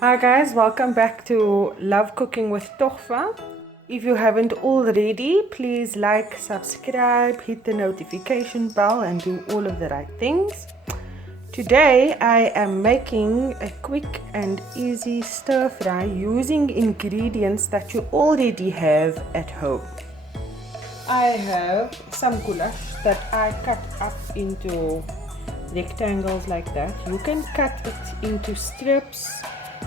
Hi guys, welcome back to Love Cooking with Tochva. If you haven't already, please like, subscribe, hit the notification bell and do all of the right things. Today I am making a quick and easy stir fry using ingredients that you already have at home. I have some goulash that I cut up into rectangles like that. You can cut it into strips.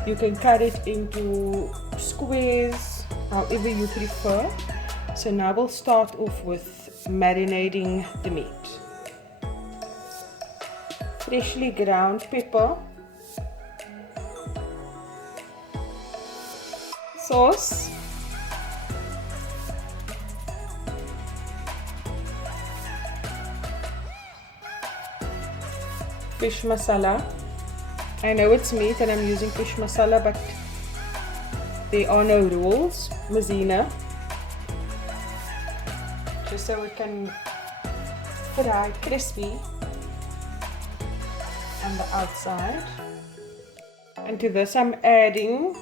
You can cut it into squares, however you prefer. So now we'll start off with marinating the meat. Freshly ground pepper, sauce, fish masala. I know it's meat and I'm using fish masala, but there are no rules. Mazina, just so it can fry crispy on the outside. And to this I'm adding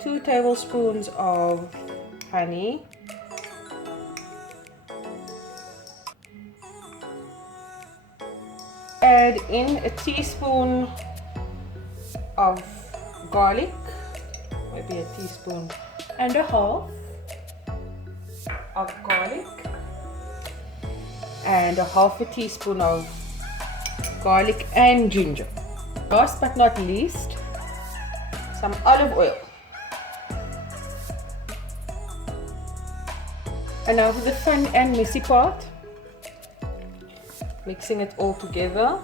2 tablespoons of honey, add in a teaspoon of garlic, maybe a teaspoon and a half of garlic, and a half a teaspoon of garlic and ginger. Last but not least, some olive oil. And now for the fun and messy part, mixing it all together.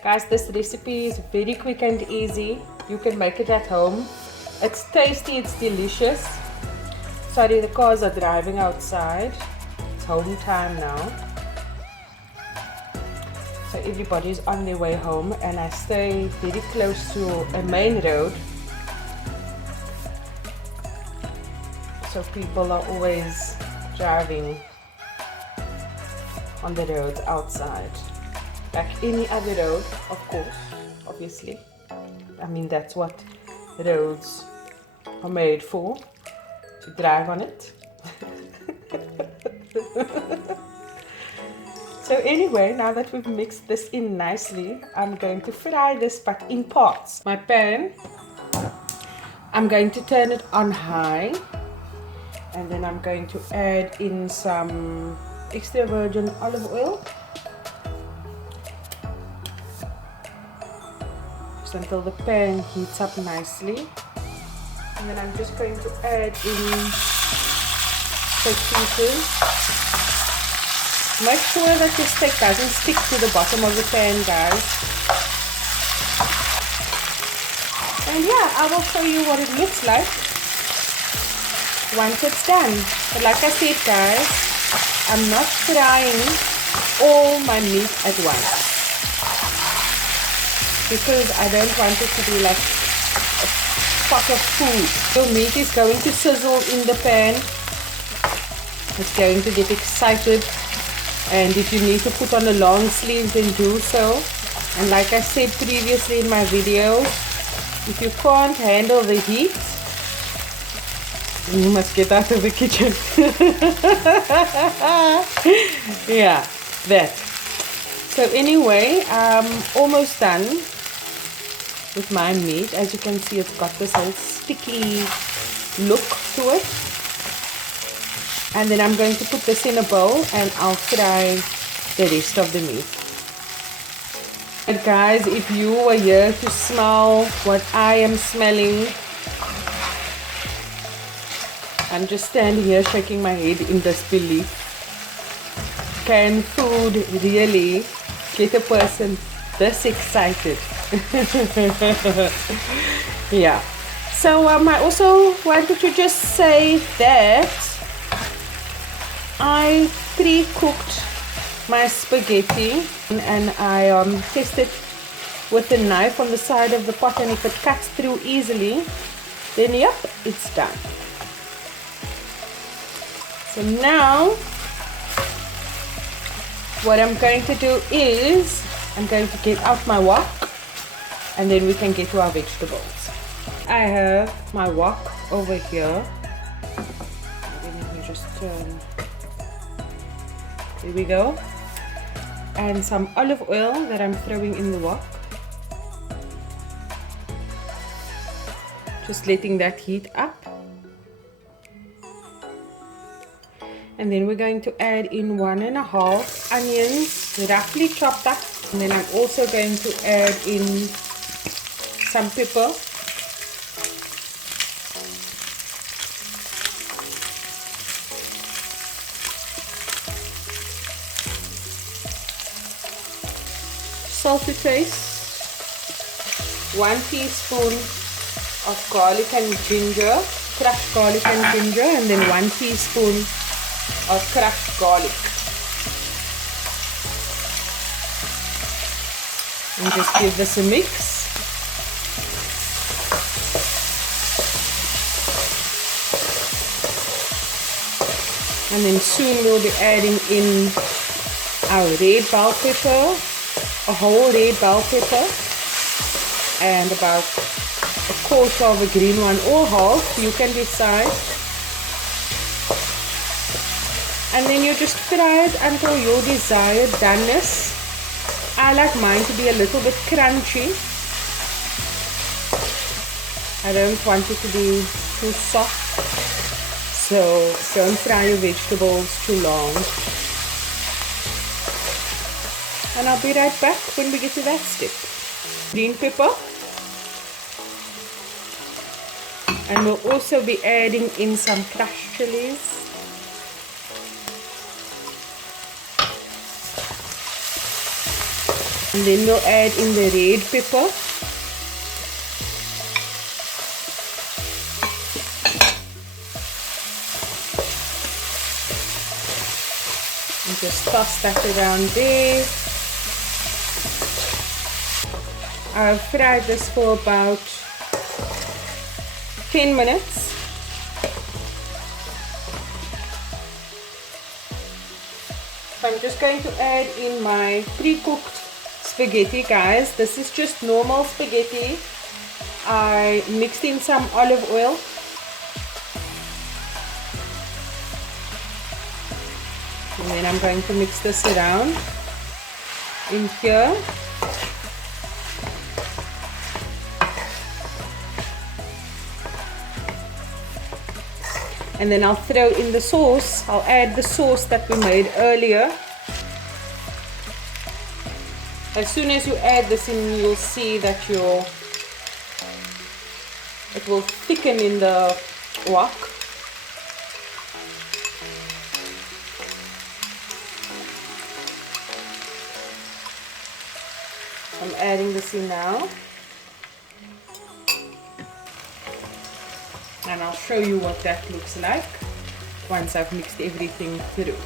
Guys, this recipe is very quick and easy. You can make it at home. It's tasty, it's delicious. Sorry, the cars are driving outside. It's home time now. So everybody's on their way home and I stay very close to a main road. So people are always driving on the roads outside, like any other road, of course, obviously. I mean, that's what roads are made for, to drive on it. So anyway, now that we've mixed this in nicely, I'm going to fry this, but in parts. My pan, I'm going to turn it on high, and then I'm going to add in some extra virgin olive oil, just until the pan heats up nicely. And then I'm just going to add in steak pieces. Make sure that your steak doesn't stick to the bottom of the pan, guys. And yeah, I will show you what it looks like once it's done. But like I said, guys, I'm not frying all my meat at once because I don't want it to be like a pot of food. Your meat is going to sizzle in the pan. It's going to get excited, and if you need to put on the long sleeves, then do so. And like I said previously in my videos, if you can't handle the heat, you must get out of the kitchen. Yeah, that. So anyway, I'm almost done with my meat. As you can see, it's got this whole sticky look to it. And then I'm going to put this in a bowl and I'll fry the rest of the meat. And guys, if you were here to smell what I am smelling, I'm just standing here shaking my head in disbelief. Can food really get a person this excited? Yeah. So I also wanted to just say that I pre-cooked my spaghetti and I tested with the knife on the side of the pot, and if it cuts through easily, then yep, it's done. So now What I'm going to do is I'm going to get out my wok and then we can get to our vegetables. I have my wok over here. Let me just turn. Here we go. And some olive oil that I'm throwing in the wok. Just letting that heat up. And then we're going to add in 1.5 onions, roughly chopped up. And then I'm also going to add in some pepper. Salt to taste. 1 teaspoon of garlic and ginger, crushed garlic and ginger, and then 1 teaspoon of crushed garlic. And just give this a mix. And then soon we'll be adding in our red bell pepper, a whole red bell pepper, and about a quarter of a green one or half, you can decide. And then you just fry it until your desired doneness. I like mine to be a little bit crunchy. I don't want it to be too soft. So don't fry your vegetables too long. And I'll be right back when we get to that step. Green pepper. And we'll also be adding in some crushed chilies. And then we'll add in the red pepper. And just toss that around there. I've fried this for about 10 minutes. I'm just going to add in my pre-cooked spaghetti, guys. This is just normal spaghetti. I mixed in some olive oil. And then I'm going to mix this around in here. And then I'll throw in the sauce. I'll add the sauce that we made earlier. As soon as you add this in, you'll see that it will thicken in the wok. I'm adding this in now. And I'll show you what that looks like once I've mixed everything through.